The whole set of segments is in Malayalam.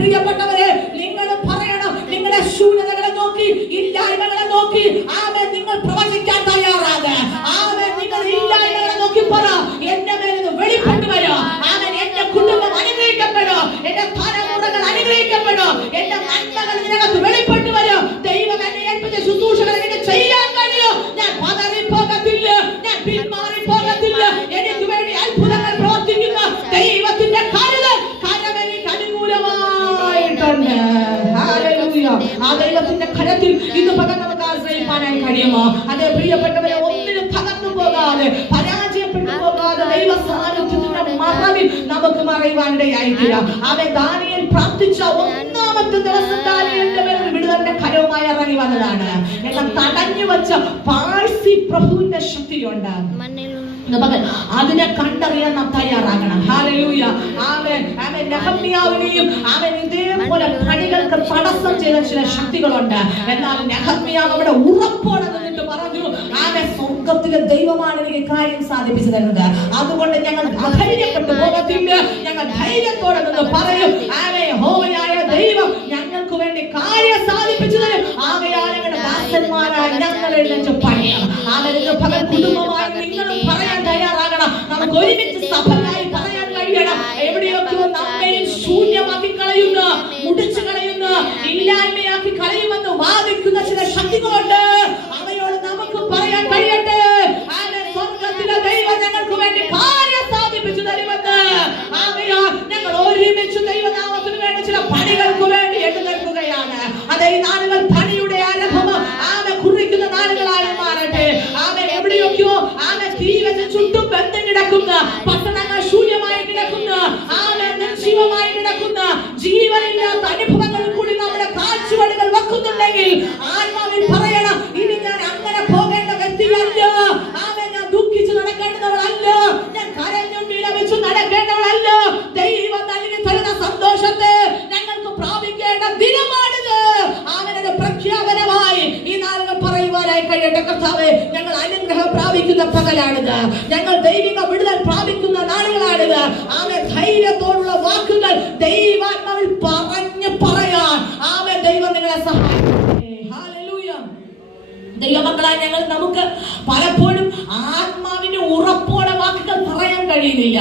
പ്രിയപ്പെട്ടവരെ, നിങ്ങൾ പറയണം, നിങ്ങളുടെ ശൂന്യതകളെ നോക്കി, ഇല്ലായ്മകളെ നോക്കി ആമേൻ നിങ്ങൾ പ്രവചിക്കാൻ തയ്യാറാണ്. ആമേൻ നിങ്ങൾ ഇല്ലായ്മകളെ നോക്കി പറ, എന്റെ മേലിൽ വെളിപ്പെട്ടു വരോ. ആമേൻ എന്റെ കുടുംബം അനുഗ്രഹിക്കപ്പെടോ, എന്റെ തലമുറകൾ അനുഗ്രഹിക്കപ്പെടോ, എന്റെ നന്മകൾ ഇതിനകത്ത് വെളിപ്പെട്ടു വരോ. ദൈവം എന്നെ ഏൽപ്പിച്ച ശുശ്രൂഷകൾ എനിക്ക് ചെയ്യാൻ കഴിയോ. ഞാൻ പതറിപ്പോകത്തില്ല, ഞാൻ പിന്മാറിപ്പോകത്തില്ല. എനിക്ക് വേണ്ടി അത്ഭുതങ്ങൾ പ്രവർത്തിക്കുന്ന ദൈവത്തിന്റെ കരുതൽ കരമെനിക്ക് അനുകൂലമായിട്ടുണ്ട്. ഹല്ലേലൂയ. ആ ദൈവത്തിന്റെ കരത്തിൽ ഇന്ന് പകൽ നമുക്ക് ആശ്രയിക്കാനായി കഴിയുമോ? അതേ പ്രിയപ്പെട്ടവരെ, ഒന്നിനും തകർന്നു പോകാതെ പരാജയപ്പെട്ടു പോകാതെ ദൈവ സാന്നിധ്യത്തിന്റെ മറവിൽ നമുക്ക് മറയുവാനിടയായിട്ടില്ല. അവൻ ദാനിയേൽ പ്രാർത്ഥിച്ച ഒന്നാമത്തെ ദിവസം ദാനിയേലിന്റെ മേൽ വിടുതലിന്റെ കരവുമായി ഇറങ്ങി വന്നതാണ്. ഞങ്ങൾ തടഞ്ഞു വെച്ച പാഴ്സി പ്രഭുവിന്റെ ശക്തിയുണ്ട്. അതിനെ കണ്ടറിയാൻ നാം തയ്യാറാകണം. ഹല്ലേലൂയ. ആമേൻ. ആമേൻ. നെഹമ്യാവിനെയും ആമേൻ ഇതേപോലെ പണികൾക്ക് തടസ്സം ചെയ്ത ചില ശക്തികളുണ്ട്. എന്നാൽ നെഹമ്യാവ് അവിടെ ഉറപ്പോടെ നിന്നിട്ട് പറഞ്ഞു, ആമേൻ, സ്വർഗ്ഗത്തിലെ ദൈവമാണ് എനിക്ക് കാര്യം സാധിപ്പിച്ചു തരുന്നത്. അതുകൊണ്ട് ഞങ്ങൾ അധൈര്യപ്പെട്ടു പോകത്തില്ല. ഞങ്ങൾ ധൈര്യത്തോടെ നിന്ന് പറയും, ആമേൻ, യഹോവയായ ദൈവം ഞങ്ങൾക്ക് വേണ്ടി കാര്യം സാധിപ്പിച്ചു തരും. ആകയാൽ ഞങ്ങളുടെ ദാസന്മാരായ ഞങ്ങൾ എഴുന്നേറ്റ് പറയാം. ആമേൻ. പകൽ കുടുംബമായി നിങ്ങളും പറയാൻ തയ്യാറാകണം. നമുക്ക് ഒരുമിച്ച് സഭയായി പറയാൻ കഴിയണം. എവിടെയൊക്കെയോ നമ്മെ ശൂന്യമാക്കി കളയുന്ന, മുടിച്ചു കളയുന്ന, ഇല്ലായ്മയാക്കി കളയുമെന്ന് വാദിക്കുന്ന ചില ശക്തികളുണ്ട്. അവയോട് നമുക്ക് പറയാൻ കഴിയട്ടെ, സ്വർഗ്ഗത്തിലെ ദൈവം ഞങ്ങൾക്ക് വേണ്ടി കാര്യം സാധിപ്പിച്ചു തരുമെന്ന്. ആകയാൽ ഞങ്ങൾ ഒരുമിച്ച് ദൈവനാമത്തിന് വേണ്ടി ചില പണികൾക്ക് വേണ്ടി എഴുന്നേൽക്കുകയാണ്. അതേ നാളുകൾ പണിയുടെ ആരംഭം ആമെ കുറിക്കുന്ന നാളുകളായി മാറട്ടെ. ആമെ എവിടെയൊക്കെയോ ആമെ തീവച്ച് ചുറ്റും ബന്ധം കിടക്കുന്ന, പട്ടണങ്ങൾ ശൂന്യമായി കിടക്കുന്ന, ആമെ നിർജീവമായി കിടക്കുന്ന, ജീവനില്ലാത്ത അനുഭവങ്ങളിൽ കൂടി നമ്മുടെ കാഴ്ചവടുകൾ വെക്കുന്നുണ്ടെങ്കിൽ ആത്മാവിൽ പറയണം, ഇനി ഞാൻ അങ്ങനെ പോകേണ്ട വ്യക്തിയല്ല. ആമെ ഞാൻ ദുഃഖിച്ച് നടക്കേണ്ടവളല്ല, ഞാൻ കരഞ്ഞും വിലപിച്ചു നടക്കേണ്ടവളല്ല. ദൈവം നൽകി തരുന്ന സന്തോഷത്തെ ഞങ്ങൾക്ക് പ്രാപിക്കേണ്ട ദിനമാണിത്. അവനൊരു പ്രഖ്യാപനമായി ഈ നാളുകൾ പറയുവാനായി കഴിയട്ടെ. കർത്താവേ, ഞങ്ങൾ അനുഗ്രഹം പ്രാപിക്കുന്ന പകലാണിത്. ഞങ്ങൾ ദൈവിക വിടുതൽ പ്രാപിക്കുന്ന നാളുകളാണിത്. ആമേ, ധൈര്യത്തോടുള്ള വാക്കുകൾ ദൈവാത്മാവിൽ പറഞ്ഞു പറയാൻ ആമേ ദൈവം നിങ്ങളെ സഹായിക്കട്ടെ. ഹല്ലേലൂയ. ദൈവമക്കളായ ഞങ്ങൾ നമുക്ക് പലപ്പോഴും ആത്മാവിന്റെ ഉറപ്പോടെ വാക്കുകൾ പറയാൻ കഴിയുന്നില്ല.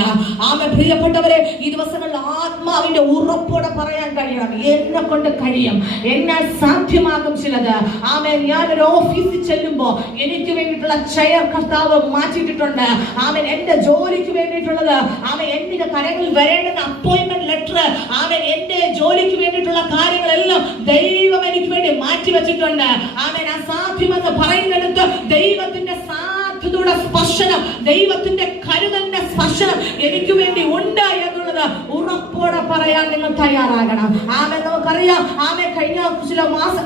ആമേ, പ്രിയപ്പെട്ടവരെ, ഈ ദിവസങ്ങളിൽ ആത്മാവിന്റെ ഉറപ്പോടെ പറയാൻ കഴിയണം. എന്നെ കൊണ്ട് കഴിയും, എന്നാൽ സാധ്യമാകും ചിലത്. ആമേ, ഞാനൊരു ഓഫീസിൽ ചെല്ലുമ്പോ എനിക്ക് വേണ്ടിയിട്ടുള്ള ചെയർ കർത്താവ് മാറ്റിയിട്ടുണ്ട്. ആമേ, എന്റെ ജോലിക്ക് വേണ്ടിയിട്ടുള്ളത്, ആമേ, എന്റെ കരങ്ങളിൽ വരേണ്ടുന്ന അപ്പോയിന്റ്മെന്റ് ലെറ്റർ, ആമേ, എന്റെ ജോലിക്ക് വേണ്ടിയിട്ടുള്ള കാര്യങ്ങളെല്ലാം ദൈവം എനിക്ക് വേണ്ടി മാറ്റി വെച്ചിട്ടുണ്ട്. ആമേ, അസാധ്യമെന്ന് പറയുന്നിടത്ത് ദൈവത്തിന്റെ സാധ്യതയുടെ സ്പർശനം, ദൈവത്തിന്റെ കരുതലിന്റെ സ്പർശനം എനിക്ക് വേണ്ടി ഉണ്ട് എന്നുള്ളത് ഉറപ്പോടെ പറയാൻ നിങ്ങൾ തയ്യാറാകണം. ആമേ, നമുക്കറിയാം, ആമേ, കഴിഞ്ഞ ചില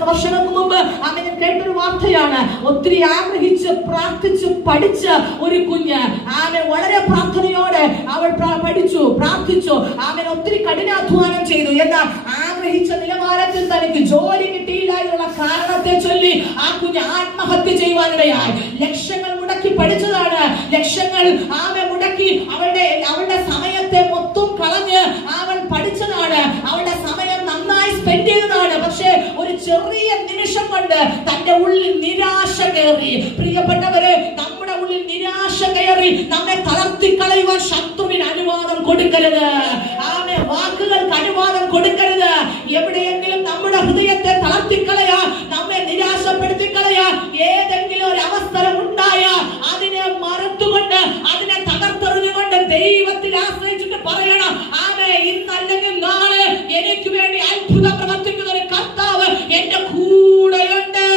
വർഷങ്ങൾക്ക് മുമ്പ് ആമേ ഞാൻ കേട്ടൊരു വാർത്തയാണ്. ഒത്തിരി ആഗ്രഹിച്ച് പ്രാർത്ഥിച്ച് പഠിച്ച ഒരു കുഞ്ഞ്, ആമേ, വളരെ പ്രാർത്ഥനയോടെ അവൾ പഠിച്ചു, പ്രാർത്ഥിച്ചു, ആമേ, ഒത്തിരി കഠിനാധ്വാനം ചെയ്തു. എന്നാൽ ആഗ്രഹിച്ച നിലവാരത്തിൽ തനിക്ക് ജോലി കിട്ടിയില്ല എന്നുള്ള കാരണത്തെ ചൊല്ലി ആ കുഞ്ഞ് ആത്മഹത്യ ചെയ്യുവാനിടയായി. ലക്ഷങ്ങൾ മുടക്കി പഠിച്ചതാണ്, ലക്ഷങ്ങൾ ആമേ മുടക്കി അവളുടെ സമയത്തെ മൊത്തം കളഞ്ഞ് അവൾ പഠിച്ചതാണ്, അവളുടെ സമയം നന്നായി സ്പെൻഡ് ചെയ്തതാണ്. പക്ഷേ ഒരു ചെറിയ നിമിഷം കൊണ്ട് തന്റെ ഉള്ളിൽ നിരാശ കയറി. പ്രിയപ്പെട്ടവരെ, നമ്മുടെ ഉള്ളിൽ നിരാശ കയറി നമ്മെ തളർത്തി കളയുവാൻ ശത്രുവിന് അനുവാദം കൊടുക്കരുത്. ആമേ, വാക്കുകൾക്ക് അനുവാദം കൊടുക്കരുത്. എവിടെയെങ്കിലും നമ്മുടെ ഹൃദയത്തെ തളർത്തിക്കളയാ, നമ്മെ നിരാശപ്പെടുത്തിക്കളയാ, ഏതെങ്കിലും ഒരു അവസരം ഉണ്ടായ അതിനെ മറുത്തുകൊണ്ട്, അതിനെ തകർത്തെറിഞ്ഞുകൊണ്ട് ദൈവത്തിൽ ആശ്രയിച്ചിട്ട് പറയണം, ആമേ, ഇന്നല്ലെങ്കിൽ നാളെ എനിക്ക് വേണ്ടി അത്ഭുതം പ്രവർത്തിക്കുന്ന ഒരു കർത്താവ് എന്റെ കൂടെയുണ്ട്.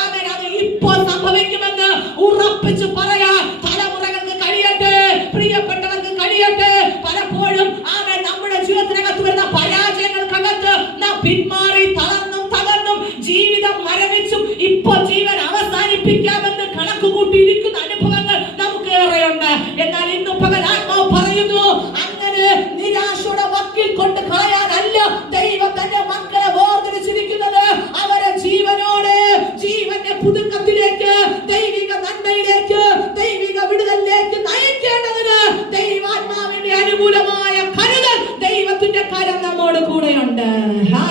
ആമേ, അത് ഇപ്പോൾ സംഭവിക്കുമെന്ന് ഉറപ്പിച്ച് പറയാ തലമുറകൾക്ക് കഴിയട്ടെ, പ്രിയപ്പെട്ടവർക്ക് കഴിയട്ടെ. പലപ്പോഴും ആമേ നമ്മുടെ ജീവിതത്തിനകത്ത് വരുന്ന പരാജയങ്ങൾ ഉണ്ട്.